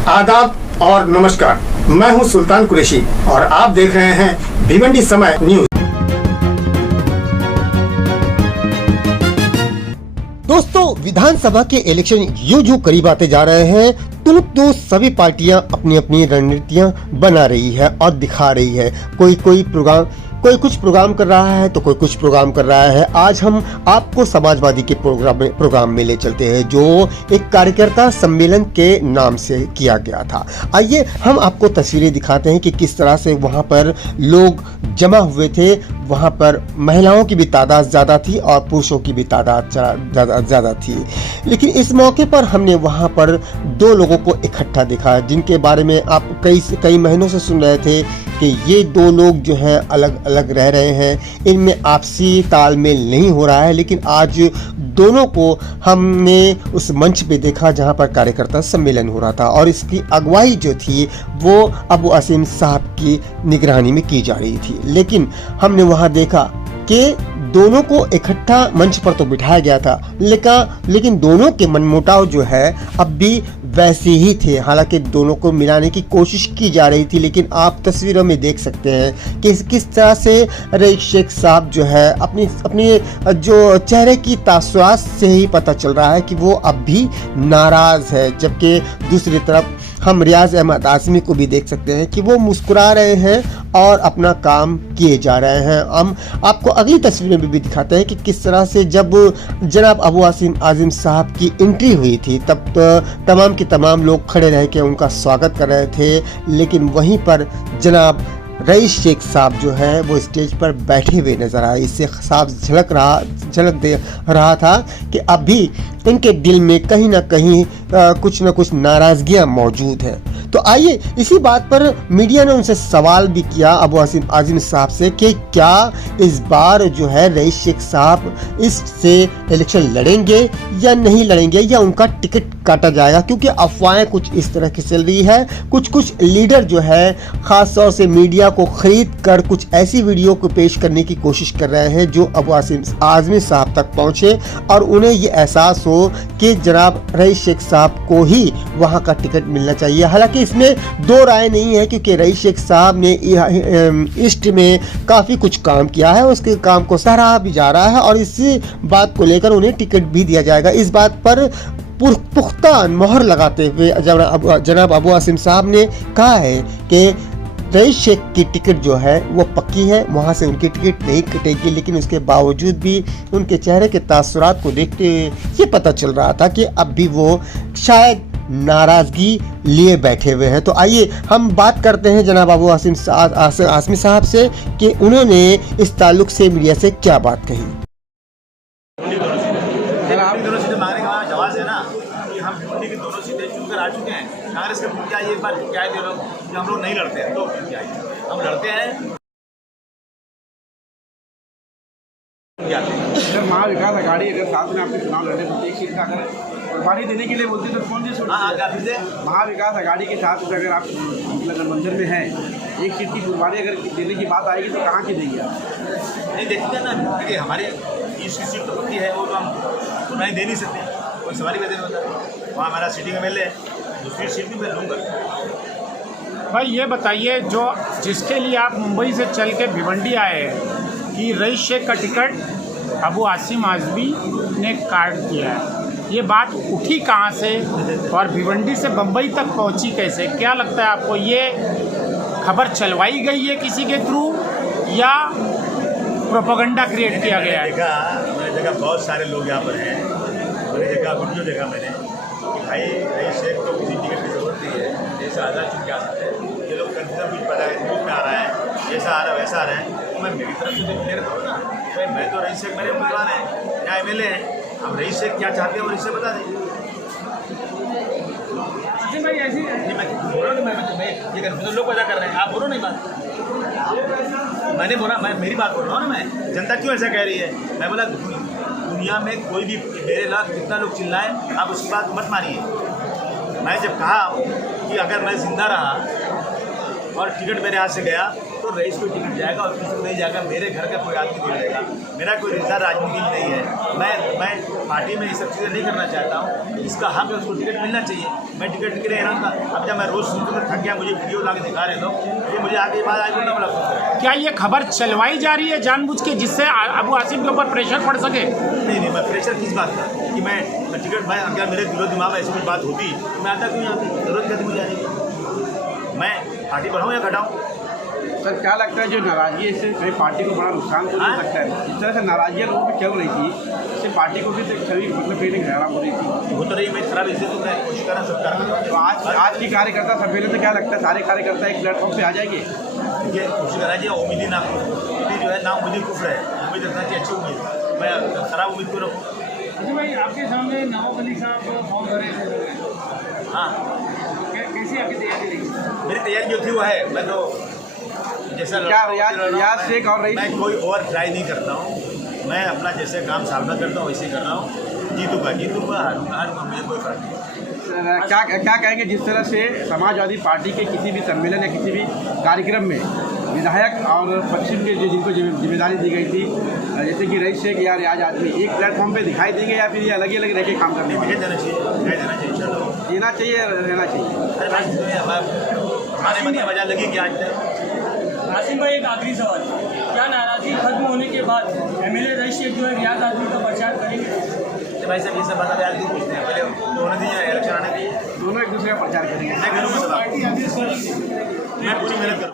आदाब और नमस्कार। मैं हूं सुल्तान कुरैशी और आप देख रहे हैं भिवंडी समय न्यूज। दोस्तों, विधानसभा के इलेक्शन यूं करीब आते जा रहे हैं तो सभी पार्टियां अपनी अपनी रणनीतियां बना रही है और दिखा रही है। कोई कुछ प्रोग्राम कर रहा है तो कोई कुछ प्रोग्राम कर रहा है। आज हम आपको समाजवादी के प्रोग्राम में ले चलते हैं जो एक कार्यकर्ता सम्मेलन के नाम से किया गया था। आइए हम आपको तस्वीरें दिखाते हैं कि किस तरह से वहां पर लोग जमा हुए थे। वहां पर महिलाओं की भी तादाद ज़्यादा थी और पुरुषों की भी तादाद ज़्यादा थी। लेकिन इस मौके पर हमने वहां पर दो लोगों को इकट्ठा देखा जिनके बारे में आप कई महीनों से सुन रहे थे कि ये दो लोग जो हैं अलग अलग रह रहे हैं, इनमें आपसी तालमेल नहीं हो रहा है। लेकिन आज दोनों को हमने उस मंच पे देखा जहां पर कार्यकर्ता सम्मेलन हो रहा था और इसकी अगुवाई जो थी वो अबू आसिम साहब की निगरानी में की जा रही थी। लेकिन हमने वहां देखा कि दोनों को इकट्ठा मंच पर तो बिठाया गया था, लेकिन दोनों के मनमुटाव जो है अब भी वैसे ही थे। हालांकि दोनों को मिलाने की कोशिश की जा रही थी, लेकिन आप तस्वीरों में देख सकते हैं कि किस तरह से रईस शेख साहब जो है अपनी जो चेहरे की तासुरात से ही पता चल रहा है कि वो अब भी नाराज है। जबकि दूसरी तरफ हम रियाज अहमद आज़मी को भी देख सकते हैं कि वो मुस्कुरा रहे हैं और अपना काम किए जा रहे हैं। हम आपको अगली तस्वीरें में भी दिखाते हैं कि किस तरह से जब जनाब अबू आसिम साहब की एंट्री हुई थी तब तमाम के तमाम लोग खड़े रह के उनका स्वागत कर रहे थे। लेकिन वहीं पर जनाब रईस शेख साहब जो है वो स्टेज पर बैठे हुए नजर आए। इससे साफ झलक दे रहा था कि अभी इनके दिल में कहीं ना कहीं कुछ ना कुछ नाराजगियां मौजूद है। तो आइए इसी बात पर मीडिया ने उनसे सवाल भी किया अबू आसिम साहब से कि क्या इस बार जो है रईस शेख साहब इससे इलेक्शन लड़ेंगे या नहीं लड़ेंगे या उनका टिकट काटा जाएगा, क्योंकि अफवाहें कुछ इस तरह की चल रही है। कुछ लीडर जो है खास तौर से मीडिया को खरीद कर कुछ ऐसी वीडियो को पेश करने की कोशिश कर रहे हैं जो अबू आसिम साहब तक पहुंचे और उन्हें ये एहसास हो कि जनाब रईस शेख साहब को ही वहां का टिकट मिलना चाहिए। हालांकि इसमें दो राय नहीं है, क्योंकि रईस शेख साहब ने ईस्ट में काफी कुछ काम किया है, उसके काम को सराहा भी जा रहा है और इसी बात को लेकर उन्हें टिकट भी दिया जाएगा। इस बात पर पुख्ता मोहर लगाते हुए जनाब अबू आसिम साहब ने कहा है कि रईस शेख की टिकट जो है वो पक्की है, वहाँ से उनकी टिकट नहीं कटेगी। लेकिन उसके बावजूद भी उनके चेहरे के तासुरात को देखते हुए ये पता चल रहा था कि अब भी वो शायद नाराजगी लिए बैठे हुए हैं। तो आइए हम बात करते हैं जनाब अबू आसिम साहब से कि उन्होंने इस ताल्लुक से मीडिया से क्या बात कही। जवाब है ना कि हम भिवंडी की दोनों सीटें चुनकर आ चुके हैं। कांग्रेस के मुद्दा ये एक बार क्या है कि हम लोग नहीं लड़ते हैं, तो क्या है हम लड़ते हैं। अगर महाविकास आघाड़ी अगर साथ में आपके चुनाव लड़ने बोलती एक सीट का अगर कुर्बानी देने के लिए बोलती तो कौन सी महाविकास आघाड़ी के साथ अगर आप गठबंधन में हैं, एक सीट की कुर्बानी अगर देने की बात आएगी तो कहाँ की देंगे आप? नहीं देखिए ना, देखिए हमारी इसकी सीट तो पक्की है, वो तो हम कुर्बानी दे नहीं सकते, कोई सवाल ही देने होता है। वहाँ हमारा सीटिंग MLA है, दूसरी सीट भी मैं लूँगा। भाई ये बताइए, जो जिसके लिए आप मुंबई से चल के भिवंडी आए कि रईस शेख का टिकट अबू आसिम आज़मी ने काट दिया है, ये बात उठी कहाँ से और भिवंडी से बम्बई तक पहुँची कैसे? क्या लगता है आपको, ये खबर चलवाई गई है किसी के थ्रू या प्रोपेगेंडा क्रिएट किया गया है? मैंने देखा बहुत सारे लोग यहाँ पर हैं, मैंने देखा वीडियो देखा मैंने कि भाई रईस शेख को किसी टिकट की जरूरत नहीं है, जैसा आज़ाद चुन के आ सकते हैं। ये लोग कंफ्यूजन कुछ पता है, न्यूज़ में आ रहा है, ऐसा आ रहा है वैसा आ रहा है। तो मैं मेरी तरफ से तो क्लियर करूँ ना, भाई मैं तो रईस शेख मेरे उम्मीदवार हैं या MLA हैं, अब रईस शेख क्या चाहते हैं और इससे बता दें। भाई ऐसी मैं बोलो नहीं, मैं ये कंफ्यूजन लोग पैदा कर रहे हैं, आप बोलो नहीं बात। मैंने बोला, मैं मेरी बात बोल रहा हूँ ना, मैं जनता क्यों ऐसा कह रही है। मैं बोला दुनिया में कोई भी मेरे लाख कितना लोग चिल्लाएं, आप उसकी बात मत मानिए। मैं जब कहा कि अगर मैं जिंदा रहा और टिकट मेरे हाथ से गया तो रईस को टिकट जाएगा और किसी को नहीं जाएगा। मेरे घर का कोई आदमी नहीं रहेगा, मेरा कोई रिश्ता राजनीति में नहीं है। मैं पार्टी में ये सब चीज़ें नहीं करना चाहता हूँ। इसका हक है, उसको टिकट मिलना चाहिए। मैं टिकट के लिए रहना था। अब जब मैं रोज़ सुनते हुए थक गया, मुझे वीडियो ला के दिखा रहे लोग, ये मुझे आगे बात आई बोलना बड़ा। क्या ये खबर चलवाई जा रही है जानबूझ के, जिससे अबू आसिम के ऊपर प्रेशर पड़ सके? नहीं, मैं प्रेशर किस बात का कि मैं टिकट, मैं अगर मेरे दिलो दिमाग में ऐसी कोई बात होती तो मैं आता क्यों यहाँ पे? जरूरत क्या थी मुझे आने की? मैं पार्टी बढ़ाऊँ या घटाऊँ? सर क्या लगता है जो नाराजगी है इससे कहीं पार्टी को बड़ा नुकसान तो नहीं सकता है? जिस तरह से नाराजगियाँ लोगों में चल रही थी, इससे पार्टी को भी तो छवि मतलब कहीं खराब हो रही थी। वो तो रही मैं खराब, इससे तो मैं कोशिश कर रहा सब करना। तो आज की कार्यकर्ता सम्मेलन में क्या लगता है सारे कार्यकर्ता एक प्लेटफॉर्म पे आ जाएंगे? ये कोशिश करना चाहिए। उम्मीद ही ना, उम्मीद जो है ना, उम्मीद कुफ्र है। उम्मीद रखना चाहिए, अच्छी उम्मीद। मैं खराब उम्मीद को रखूँ? अच्छा भाई, आपके सामने नवाब अली साहब फॉर्म भरे थे। हाँ, कैसी आपकी तैयारी रही? मेरी तैयारी जो थी वो है। मैं तो जैसा क्या रियाज शेख और रईस? मैं कोई और ट्राई नहीं करता हूँ। मैं अपना जैसे काम सामना करता हूँ वैसे ही कर रहा हूँ। जीतूँगा हारूँगा, मुझे कोई फर्क नहीं। क्या कहेंगे जिस तरह से समाजवादी पार्टी के किसी भी सम्मेलन या किसी भी कार्यक्रम में विधायक और पश्चिम के जो जिनको जिम्मेदारी दी गई थी, जैसे कि रईस शेख या रियाज आदमी एक प्लेटफॉर्म पे दिखाई देंगे या फिर ये अलग अलग रह के काम करने मुझे वाले? देना चाहिए, देना चाहिए, रहना चाहिए। अरे भाई, हमारे मन में वजह लगी कि आज तक। आसिम भाई, एक आखिरी सवाल, क्या नाराजगी खत्म होने के बाद एमएलए रईस शेख जो है रियाज आदमी का प्रचार करेंगे? भाई साहब, ये सब बात आज क्यों पूछते हैं? पहले तो होने दीजिए, इलेक्शन आने दीजिए, दोनों एक दूसरे का प्रचार करेंगे। मैं करूँगा सब। मैं पूरी मेहनत करूँगा।